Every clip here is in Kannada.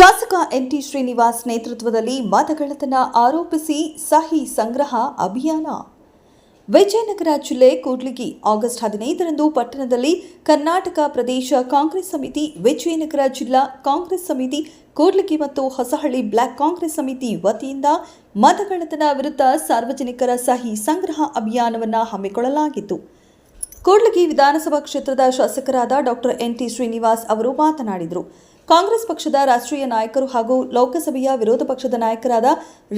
ಶಾಸಕ ಎನ್ಟಿ ಶ್ರೀನಿವಾಸ್ ನೇತೃತ್ವದಲ್ಲಿ ಮತಗಳ್ಳತನ ಆರೋಪಿಸಿ ಸಹಿ ಸಂಗ್ರಹ ಅಭಿಯಾನ. ವಿಜಯನಗರ ಜಿಲ್ಲೆ ಕೂಡ್ಲಿಗಿ ಆಗಸ್ಟ್ 15ರಂದು ಪಟ್ಟಣದಲ್ಲಿ ಕರ್ನಾಟಕ ಪ್ರದೇಶ ಕಾಂಗ್ರೆಸ್ ಸಮಿತಿ, ವಿಜಯನಗರ ಜಿಲ್ಲಾ ಕಾಂಗ್ರೆಸ್ ಸಮಿತಿ, ಕೂಡ್ಲಿಗಿ ಮತ್ತು ಹೊಸಹಳ್ಳಿ ಬ್ಲಾಕ್ ಕಾಂಗ್ರೆಸ್ ಸಮಿತಿ ವತಿಯಿಂದ ಮತಗಳ್ಳತನ ವಿರುದ್ಧ ಸಾರ್ವಜನಿಕರ ಸಹಿ ಸಂಗ್ರಹ ಅಭಿಯಾನವನ್ನು ಹಮ್ಮಿಕೊಳ್ಳಲಾಗಿತ್ತು. ಕೂಡ್ಲಿಗಿ ವಿಧಾನಸಭಾ ಕ್ಷೇತ್ರದ ಶಾಸಕರಾದ ಡಾಕ್ಟರ್ ಎನ್ಟಿ ಶ್ರೀನಿವಾಸ್ ಅವರು ಮಾತನಾಡಿದರು. ಕಾಂಗ್ರೆಸ್ ಪಕ್ಷದ ರಾಷ್ಟ್ರೀಯ ನಾಯಕರು ಹಾಗೂ ಲೋಕಸಭೆಯ ವಿರೋಧ ಪಕ್ಷದ ನಾಯಕರಾದ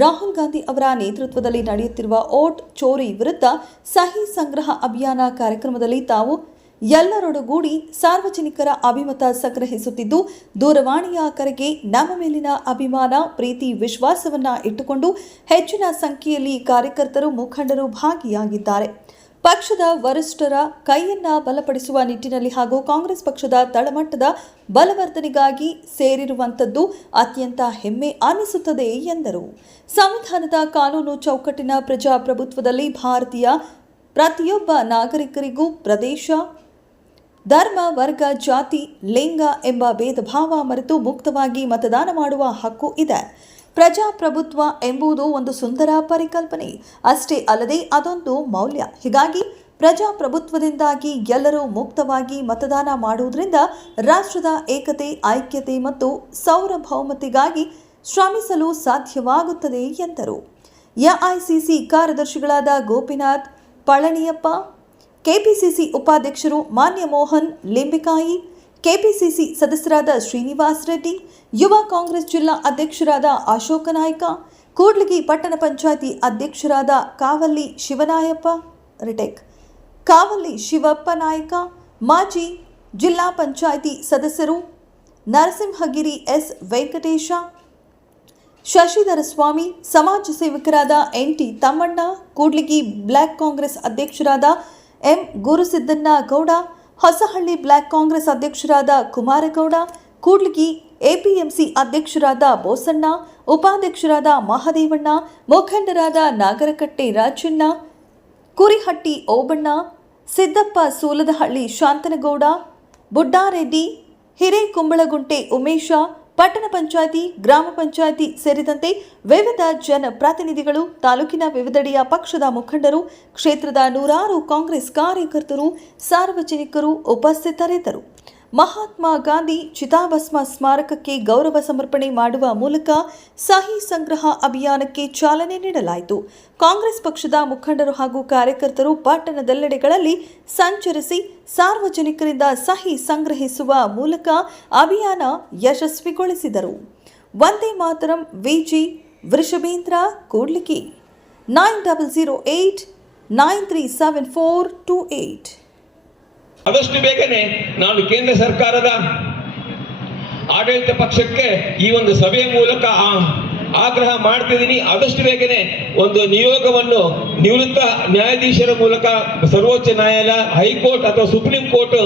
ರಾಹುಲ್ ಗಾಂಧಿ ಅವರ ನೇತೃತ್ವದಲ್ಲಿ ನಡೆಯುತ್ತಿರುವ ಓಟ್ ಚೋರಿ ವಿರುದ್ಧ ಸಹಿ ಸಂಗ್ರಹ ಅಭಿಯಾನ ಕಾರ್ಯಕ್ರಮದಲ್ಲಿ ತಾವು ಎಲ್ಲರೊಡಗೂಡಿ ಸಾರ್ವಜನಿಕರ ಅಭಿಮತ ಸಂಗ್ರಹಿಸುತ್ತಿದ್ದು, ದೂರವಾಣಿಯ ಕರೆಗೆ ನಮ್ಮ ಮೇಲಿನ ಅಭಿಮಾನ, ಪ್ರೀತಿ, ವಿಶ್ವಾಸವನ್ನ ಇಟ್ಟುಕೊಂಡು ಹೆಚ್ಚಿನ ಸಂಖ್ಯೆಯಲ್ಲಿ ಕಾರ್ಯಕರ್ತರು, ಮುಖಂಡರು ಭಾಗಿಯಾಗಿದ್ದಾರೆ. ಪಕ್ಷದ ವರಿಷ್ಠರ ಕೈಯನ್ನ ಬಲಪಡಿಸುವ ನಿಟ್ಟಿನಲ್ಲಿ ಹಾಗೂ ಕಾಂಗ್ರೆಸ್ ಪಕ್ಷದ ತಳಮಟ್ಟದ ಬಲವರ್ಧನೆಗಾಗಿ ಸೇರಿರುವಂಥದ್ದು ಅತ್ಯಂತ ಹೆಮ್ಮೆ ಅನಿಸುತ್ತದೆ ಎಂದರು. ಸಂವಿಧಾನದ ಕಾನೂನು ಚೌಕಟ್ಟಿನ ಪ್ರಜಾಪ್ರಭುತ್ವದಲ್ಲಿ ಭಾರತೀಯ ಪ್ರತಿಯೊಬ್ಬ ನಾಗರಿಕರಿಗೂ ಪ್ರದೇಶ, ಧರ್ಮ, ವರ್ಗ, ಜಾತಿ, ಲಿಂಗ ಎಂಬ ಭೇದ ಭಾವ ಮರೆತು ಮುಕ್ತವಾಗಿ ಮತದಾನ ಮಾಡುವ ಹಕ್ಕು ಇದೆ. ಪ್ರಜಾಪ್ರಭುತ್ವ ಎಂಬುದು ಒಂದು ಸುಂದರ ಪರಿಕಲ್ಪನೆ ಅಷ್ಟೇ ಅಲ್ಲದೆ ಅದೊಂದು ಮೌಲ್ಯ. ಹೀಗಾಗಿ ಪ್ರಜಾಪ್ರಭುತ್ವದಿಂದಾಗಿ ಎಲ್ಲರೂ ಮುಕ್ತವಾಗಿ ಮತದಾನ ಮಾಡುವುದರಿಂದ ರಾಷ್ಟ್ರದ ಏಕತೆ, ಐಕ್ಯತೆ ಮತ್ತು ಸಾರ್ವಭೌಮತೆಗಾಗಿ ಶ್ರಮಿಸಲು ಸಾಧ್ಯವಾಗುತ್ತದೆ ಎಂದರು. ಎಐಸಿಸಿ ಕಾರ್ಯದರ್ಶಿಗಳಾದ ಗೋಪಿನಾಥ್ ಪಳನಿಯಪ್ಪ, ಕೆಪಿಸಿಸಿ ಉಪಾಧ್ಯಕ್ಷರು ಮಾನ್ಯ ಮೋಹನ್ ಲಿಂಬಿಕಾಯಿ, ಕೆಪಿಸಿಸಿ ಸದಸ್ಯರಾದ ಶ್ರೀನಿವಾಸ್ ರೆಡ್ಡಿ, ಯುವ ಕಾಂಗ್ರೆಸ್ ಜಿಲ್ಲಾ ಅಧ್ಯಕ್ಷರಾದ ಅಶೋಕ ನಾಯ್ಕ, ಕೂಡ್ಲಿಗಿ ಪಟ್ಟಣ ಪಂಚಾಯಿತಿ ಅಧ್ಯಕ್ಷರಾದ ಕಾವಲ್ಲಿ ಶಿವಪ್ಪ ನಾಯಕ, ಮಾಜಿ ಜಿಲ್ಲಾ ಪಂಚಾಯಿತಿ ಸದಸ್ಯರು ನರಸಿಂಹಗಿರಿ ಎಸ್ ವೆಂಕಟೇಶ, ಶಶಿಧರ ಸ್ವಾಮಿ, ಸಮಾಜ ಸೇವಕರಾದ ಎನ್ಟಿ ತಮ್ಮಣ್ಣ, ಕೂಡ್ಲಿಗಿ ಬ್ಲಾಕ್ ಕಾಂಗ್ರೆಸ್ ಅಧ್ಯಕ್ಷರಾದ ಎಂ ಗುರುಸಿದ್ದಣ್ಣ ಗೌಡ, ಹೊಸಹಳ್ಳಿ ಬ್ಲಾಕ್ ಕಾಂಗ್ರೆಸ್ ಅಧ್ಯಕ್ಷರಾದ ಕುಮಾರಗೌಡ, ಕೂಡ್ಲಿಗಿ ಎಪಿಎಂಸಿ ಅಧ್ಯಕ್ಷರಾದ ಬೋಸಣ್ಣ, ಉಪಾಧ್ಯಕ್ಷರಾದ ಮಹದೇವಣ್ಣ, ಮುಖಂಡರಾದ ನಾಗರಕಟ್ಟೆ ರಾಜಣ್ಣ, ಕುರಿಹಟ್ಟಿ ಓಬಣ್ಣ, ಸಿದ್ದಪ್ಪ ಸೂಲದಹಳ್ಳಿ ಶಾಂತನಗೌಡ, ಬುಡ್ಡಾರೆಡ್ಡಿ, ಹಿರೇಕುಂಬಳಗುಂಟೆ ಉಮೇಶ, ಪಟ್ಟಣ ಪಂಚಾಯಿತಿ, ಗ್ರಾಮ ಪಂಚಾಯಿತಿ ಸೇರಿದಂತೆ ವಿವಿಧ ಜನಪ್ರತಿನಿಧಿಗಳು, ತಾಲೂಕಿನ ವಿವಿಧೆಡೆಯ ಪಕ್ಷದ ಮುಖಂಡರು, ಕ್ಷೇತ್ರದ ನೂರಾರು ಕಾಂಗ್ರೆಸ್ ಕಾರ್ಯಕರ್ತರು, ಸಾರ್ವಜನಿಕರು ಉಪಸ್ಥಿತರಿದ್ದರು. ಮಹಾತ್ಮ ಗಾಂಧಿ ಚಿತಾಭಸ್ಮ ಸ್ಮಾರಕಕ್ಕೆ ಗೌರವ ಸಮರ್ಪಣೆ ಮಾಡುವ ಮೂಲಕ ಸಹಿ ಸಂಗ್ರಹ ಅಭಿಯಾನಕ್ಕೆ ಚಾಲನೆ ನೀಡಲಾಯಿತು. ಕಾಂಗ್ರೆಸ್ ಪಕ್ಷದ ಮುಖಂಡರು ಹಾಗೂ ಕಾರ್ಯಕರ್ತರು ಪಟ್ಟಣದೆಲ್ಲೆಡೆಗಳಲ್ಲಿ ಸಂಚರಿಸಿ ಸಾರ್ವಜನಿಕರಿಂದ ಸಹಿ ಸಂಗ್ರಹಿಸುವ ಮೂಲಕ ಅಭಿಯಾನ ಯಶಸ್ವಿಗೊಳಿಸಿದರು. ವಂದೇ ಮಾತರಂ. ವಿಜಿ ವೃಷಭೇಂದ್ರ, ಕೂಡ್ಲಿಗಿ. 9008937428. ಆದಷ್ಟು ಬೇಗನೆ ನಾನು ಕೇಂದ್ರ ಸರ್ಕಾರದ ಆಡಳಿತ ಪಕ್ಷಕ್ಕೆ ಈ ಒಂದು ಸಭೆಯ ಮೂಲಕ ಆಗ್ರಹ ಮಾಡ್ತಿದ್ದೀನಿ. ಆದಷ್ಟು ಬೇಗನೆ ಒಂದು ನಿಯೋಗವನ್ನು ನಿವೃತ್ತ ನ್ಯಾಯಾಧೀಶರ ಮೂಲಕ ಸರ್ವೋಚ್ಚ ನ್ಯಾಯಾಲಯ, ಹೈಕೋರ್ಟ್ ಅಥವಾ ಸುಪ್ರೀಂ ಕೋರ್ಟ್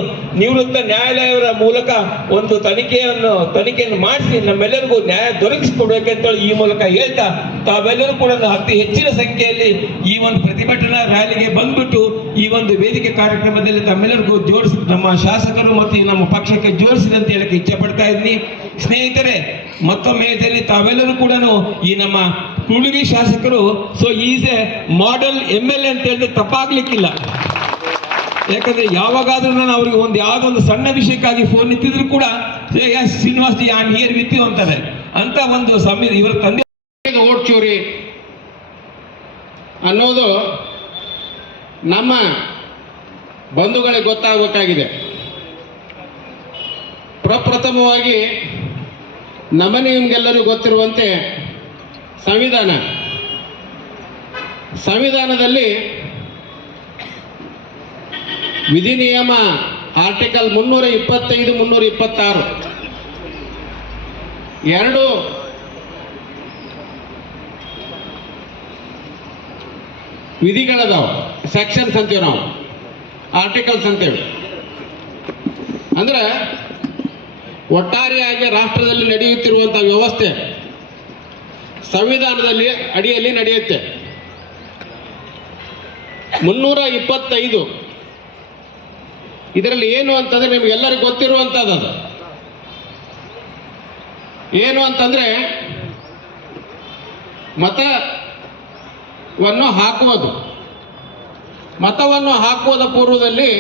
ನಿವೃತ್ತ ನ್ಯಾಯಾಲಯವರ ಮೂಲಕ ಒಂದು ತನಿಖೆಯನ್ನು ಮಾಡಿಸಿ ನಮ್ಮೆಲ್ಲರಿಗೂ ನ್ಯಾಯ ದೊರಕಿಸಿಕೊಡ್ಬೇಕಂತೇಳಿ ಈ ಮೂಲಕ ಹೇಳ್ತಾ, ತಾವೆಲ್ಲರೂ ಕೂಡ ಅತಿ ಹೆಚ್ಚಿನ ಸಂಖ್ಯೆಯಲ್ಲಿ ಈ ಒಂದು ಪ್ರತಿಭಟನಾ ರ್ಯಾಲಿಗೆ ಬಂದ್ಬಿಟ್ಟು ಈ ಒಂದು ವೇದಿಕೆ ಕಾರ್ಯಕ್ರಮದಲ್ಲಿ ತಮ್ಮೆಲ್ಲರಿಗೂ ಜೋಡಿಸಿ ನಮ್ಮ ಶಾಸಕರು ಮತ್ತು ನಮ್ಮ ಪಕ್ಷಕ್ಕೆ ಜೋಡಿಸಿದಂತ ಹೇಳಕ್ಕೆ ಇಚ್ಛೆ ಪಡ್ತಾ ಇದ್ದೀನಿ. ಸ್ನೇಹಿತರೆ, ಮತ್ತೊಮ್ಮೆ ಹೇಳ್ತೇನೆ, ತಾವೆಲ್ಲರೂ ಕೂಡ ಈ ನಮ್ಮ ಕೂಡ್ಲಿಗಿ ಶಾಸಕರು ಈಸ್ ಎ ಮಾಡೆಲ್ MLA ಅಂತ ಹೇಳಿದ್ರೆ ತಪ್ಪಾಗ್ಲಿಕ್ಕಿಲ್ಲ. ಯಾಕಂದ್ರೆ ಯಾವಾಗಾದ್ರೂ ನಾನು ಅವ್ರಿಗೆ ಯಾವ್ದೊಂದು ಸಣ್ಣ ವಿಷಯಕ್ಕಾಗಿ ಫೋನ್ ನಿಂತಿದ್ರು ಕೂಡ Srinivas ji on here with you ಅಂತಾರೆ ಅಂತ ಒಂದು ಇವರ ತಂದೆ ಓಟ್ ಚೋರಿ ಅನ್ನೋದು ನಮ್ಮ ಬಂಧುಗಳಿಗೆ ಗೊತ್ತಾಗಬೇಕಾಗಿದೆ. ಪ್ರಪ್ರಥಮವಾಗಿ ನಿಮಗೆಲ್ಲರೂ ಗೊತ್ತಿರುವಂತೆ ಸಂವಿಧಾನದಲ್ಲಿ ವಿಧಿ ನಿಯಮ ಆರ್ಟಿಕಲ್ 325, 326 ಎರಡು ವಿಧಿಗಳದಾವ. ಸೆಕ್ಷನ್ಸ್ ಅಂತೀವಿ ನಾವು, ಆರ್ಟಿಕಲ್ಸ್ ಅಂತೇಳಿ. ಅಂದ್ರೆ ಒಟ್ಟಾರೆಯಾಗಿ ರಾಷ್ಟ್ರದಲ್ಲಿ ನಡೆಯುತ್ತಿರುವಂತಹ ವ್ಯವಸ್ಥೆ ಸಂವಿಧಾನದಲ್ಲಿ ಅಡಿಯಲ್ಲಿ ನಡೆಯುತ್ತೆ. 325 ಇದರಲ್ಲಿ ಏನು ಅಂತಂದ್ರೆ ನಿಮ್ಗೆಲ್ಲರಿಗೂ ಗೊತ್ತಿರುವಂತದ್ದು. ಏನು ಅಂತಂದರೆ ಮತವನ್ನು ಹಾಕುವುದು. ಮತವನ್ನು ಹಾಕುವುದ ಪೂರ್ವದಲ್ಲಿ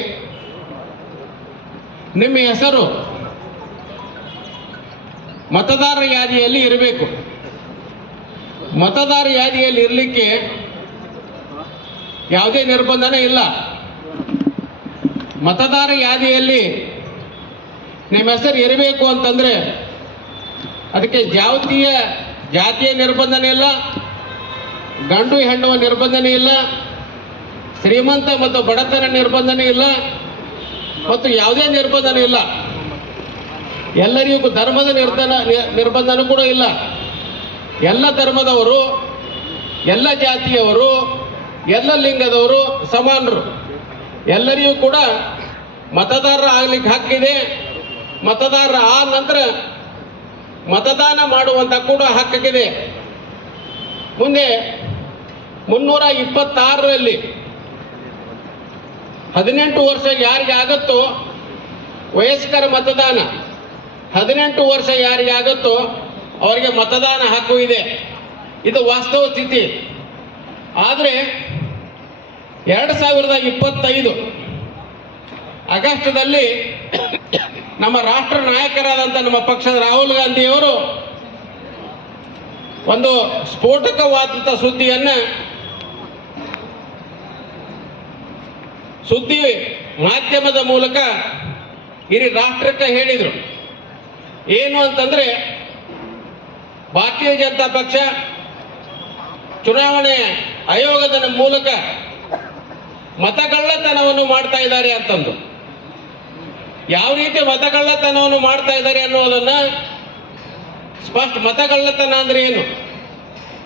ನಿಮ್ಮ ಹೆಸರು ಮತದಾರರ ಯಾದಿಯಲ್ಲಿ ಇರಬೇಕು. ಮತದಾರ ಯಾದಿಯಲ್ಲಿ ಇರಲಿಕ್ಕೆ ಯಾವುದೇ ನಿರ್ಬಂಧನೇ ಇಲ್ಲ. ಮತದಾರ ಯಾದಿಯಲ್ಲಿ ನಿಮ್ಮ ಹೆಸರು ಇರಬೇಕು ಅಂತಂದರೆ ಅದಕ್ಕೆ ಜಾತಿಯ ನಿರ್ಬಂಧನೇ ಇಲ್ಲ, ಗಂಡು ಹೆಣ್ಣುವ ನಿರ್ಬಂಧನೇ ಇಲ್ಲ, ಶ್ರೀಮಂತ ಮತ್ತು ಬಡತನ ನಿರ್ಬಂಧನೇ ಇಲ್ಲ, ಮತ್ತು ಯಾವುದೇ ನಿರ್ಬಂಧನೇ ಇಲ್ಲ. ಎಲ್ಲರಿಗೂ ಧರ್ಮದ ನಿರ್ಬಂಧನೂ ಕೂಡ ಇಲ್ಲ. ಎಲ್ಲ ಧರ್ಮದವರು, ಎಲ್ಲ ಜಾತಿಯವರು, ಎಲ್ಲ ಲಿಂಗದವರು ಸಮಾನರು. ಎಲ್ಲರಿಗೂ ಕೂಡ ಮತದಾರರ ಆಗ್ಲಿಕ್ಕೆ ಹಕ್ಕಿದೆ. ಮತದಾರರ ಆದ ನಂತರ ಮತದಾನ ಮಾಡುವಂಥ ಕೂಡ ಹಕ್ಕಿದೆ. ಮುಂದೆ 326ರಲ್ಲಿ 18 ವರ್ಷ ಯಾರಿಗೆ ಆಗುತ್ತೋ ವಯಸ್ಕರ ಮತದಾನ, 18 ವರ್ಷ ಯಾರಿಗೆ ಆಗುತ್ತೋ ಅವರಿಗೆ ಮತದಾನ ಹಕ್ಕು ಇದೆ. ಇದು ವಾಸ್ತವ ಸ್ಥಿತಿ. ಆದರೆ 2025 ಆಗಸ್ಟ್ದಲ್ಲಿ ನಮ್ಮ ರಾಷ್ಟ್ರ ನಾಯಕರಾದಂಥ ನಮ್ಮ ಪಕ್ಷದ ರಾಹುಲ್ ಗಾಂಧಿಯವರು ಒಂದು ಸ್ಫೋಟಕವಾದಂಥ ಸುದ್ದಿ ಮಾಧ್ಯಮದ ಮೂಲಕ ಇಡೀ ರಾಷ್ಟ್ರಕ್ಕೆ ಹೇಳಿದರು. ಏನು ಅಂತಂದರೆ, ಭಾರತೀಯ ಜನತಾ ಪಕ್ಷ ಚುನಾವಣೆ ಆಯೋಗದ ಮೂಲಕ ಮತಗಳ್ಳತನವನ್ನು ಮಾಡ್ತಾ ಇದ್ದಾರೆ ಅಂತಂದು. ಯಾವ ರೀತಿ ಮತಗಳ್ಳತನವನ್ನು ಮಾಡ್ತಾ ಇದ್ದಾರೆ ಅನ್ನೋದನ್ನು ಮತಗಳ್ಳತನ ಅಂದ್ರೆ ಏನು,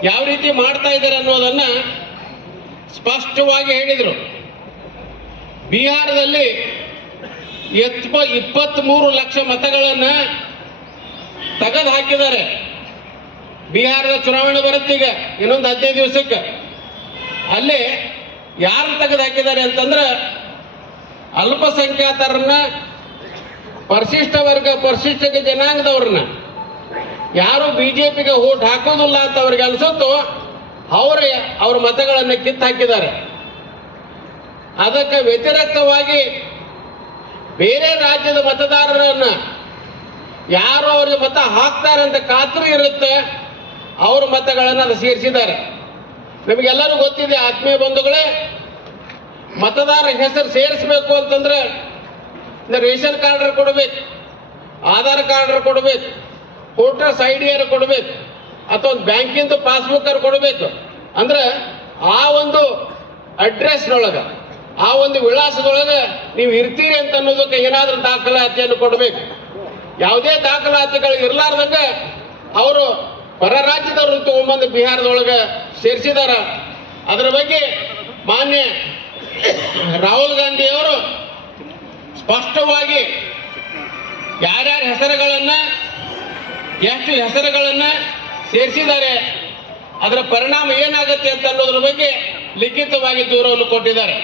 ಯಾವ ರೀತಿ ಮಾಡ್ತಾ ಇದ್ದಾರೆ ಅನ್ನೋದನ್ನು ಸ್ಪಷ್ಟವಾಗಿ ಹೇಳಿದರು. ಬಿಹಾರದಲ್ಲಿ 23 ಲಕ್ಷ ಮತಗಳನ್ನು ತೆಗೆದು ಹಾಕಿದ್ದಾರೆ. ಬಿಹಾರದ ಚುನಾವಣೆ ಬರುತ್ತೀಗ ಇನ್ನೊಂದು 15 ದಿವಸಕ್ಕೆ. ಅಲ್ಲಿ ಯಾರು ತೆಗೆದು ಹಾಕಿದ್ದಾರೆ ಅಂತಂದ್ರೆ ಅಲ್ಪಸಂಖ್ಯಾತರನ್ನ, ಪರಿಶಿಷ್ಟ ವರ್ಗ, ಪರಿಶಿಷ್ಟ ಜನಾಂಗದವ್ರನ್ನ, ಯಾರು ಬಿಜೆಪಿಗೆ ಓಟ್ ಹಾಕೋದಿಲ್ಲ ಅಂತ ಅವ್ರಿಗೆ ಅನ್ಸುತ್ತೋ ಅವ್ರ ಮತಗಳನ್ನು ಕಿತ್ತು ಹಾಕಿದ್ದಾರೆ. ಅದಕ್ಕೆ ವ್ಯತಿರಿಕ್ತವಾಗಿ ಬೇರೆ ರಾಜ್ಯದ ಮತದಾರರನ್ನ ಯಾರು ಅವ್ರಿಗೆ ಮತ ಹಾಕ್ತಾರೆ ಅಂತ ಖಾತ್ರಿ ಇರುತ್ತೆ ಅವ್ರ ಮತಗಳನ್ನು ಅದು ಸೇರಿಸಿದ್ದಾರೆ. ನಿಮಗೆಲ್ಲರೂ ಗೊತ್ತಿದೆ ಆತ್ಮೀಯ ಬಂಧುಗಳೇ, ಮತದಾರ ಹೆಸರು ಸೇರಿಸಬೇಕು ಅಂತಂದ್ರೆ ರೇಷನ್ ಕಾರ್ಡ್ ಕೊಡಬೇಕು, ಆಧಾರ್ ಕಾರ್ಡ್ ಕೊಡಬೇಕು, ವೋಟರ್ಸ್ ID ಕೊಡಬೇಕು, ಅಥವಾ ಒಂದು ಬ್ಯಾಂಕಿಂದು ಪಾಸ್ಬುಕ್ ಕೊಡಬೇಕು. ಅಂದ್ರೆ ಆ ಒಂದು ಅಡ್ರೆಸ್ನೊಳಗೆ, ಆ ಒಂದು ವಿಳಾಸದೊಳಗೆ ನೀವು ಇರ್ತೀರಿ ಅಂತ ಅನ್ನೋದಕ್ಕೆ ಏನಾದರೂ ದಾಖಲಾತಿಯನ್ನು ಕೊಡಬೇಕು. ಯಾವುದೇ ದಾಖಲಾತಿಗಳು ಇರಲಾರ್ದಂಗೆ ಅವರು ಹೊರ ರಾಜ್ಯದವರು ತಗೊಂಡ್ಬಂದು ಬಿಹಾರದೊಳಗೆ ಸೇರಿಸಿದಾರ. ಅದರ ಬಗ್ಗೆ ಮಾನ್ಯ ರಾಹುಲ್ ಗಾಂಧಿ ಅವರು ಸ್ಪಷ್ಟವಾಗಿ ಯಾರ್ಯಾರ ಹೆಸರುಗಳನ್ನು, ಎಷ್ಟು ಹೆಸರುಗಳನ್ನು ಸೇರಿಸಿದ್ದಾರೆ, ಅದರ ಪರಿಣಾಮ ಏನಾಗುತ್ತೆ ಅಂತ ಅನ್ನೋದ್ರ ಬಗ್ಗೆ ಲಿಖಿತವಾಗಿ ದೂರವನ್ನು ಕೊಟ್ಟಿದ್ದಾರೆ.